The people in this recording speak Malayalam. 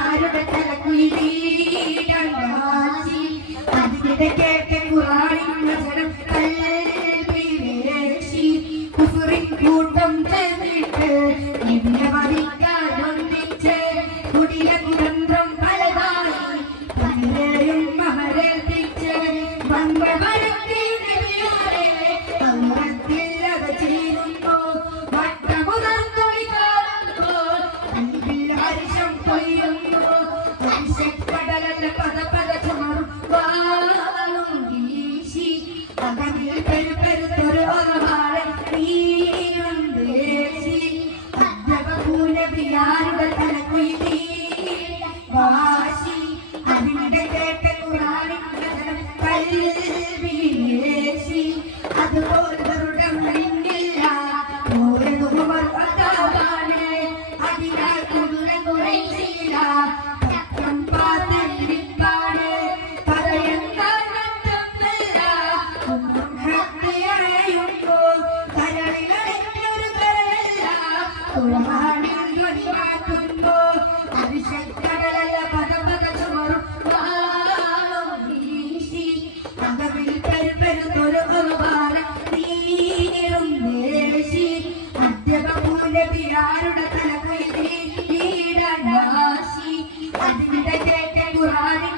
ആരുടെ തലക്കുയിലീടാശി അതിനിടെ കേട്ട ഖുർആനിൻ വചനം കൽബിലേശി കുഫറിൻ കൂട്ടം ചേർന്നിട്ട് നബിയെ വധിക്കാൻ ഒന്നിച്ച് കുടില കുതന്ത്രം പലതായി പലരെയും അവരേൽപ്പിച്ച് വമ്പവരത്തി നബിയാരെ അമരത്തില്ലത ചെയ്യുമ്പോ വട്ടമുതർന്നൊളി കാണുമ്പോൾ കൽബിൽ ഹർഷം പൊയ്യുമ്പോ ഹർഷക്കടലല്ല പദ പദ ചുമറും വാളും വീശി അകമിൽ പെരുപെരുത്തൊരു ഒറവാളെ നീരും ദേശി അദ്ഭുതനബിയാരുടെ തലക്കുയിലീ വാശി അതിനിടെ കേട്ട ഖുർആനിൻ വചനം കൽബിലേശി അതുപോലെ ദൃഢം നിന്നില്ല ഓരോ അതാവാണ് അതിനാൽ കുതിര കുറയില്ല തക്കം പാത്തിരിപ്പാണ് പറയാൻ നട്ടമില്ല ഹത്യയുമ്പോ കരളിലൊരു കരയല്ല ഖുർആനിൻ ധ്വനി മാറ്റുമ്പോ അരിശക്കടലല്ല പദ പദ ചുമറും വാളും വീശി അകമിൽ പെരുപെരുത്തൊരു ഒരുപാട് നീരും ദേശി അദ്ഭുതനബിയാരുടെ തലക്കുയിലീടാശി അതിനിടെ കേട്ട ഖുർആനിൻ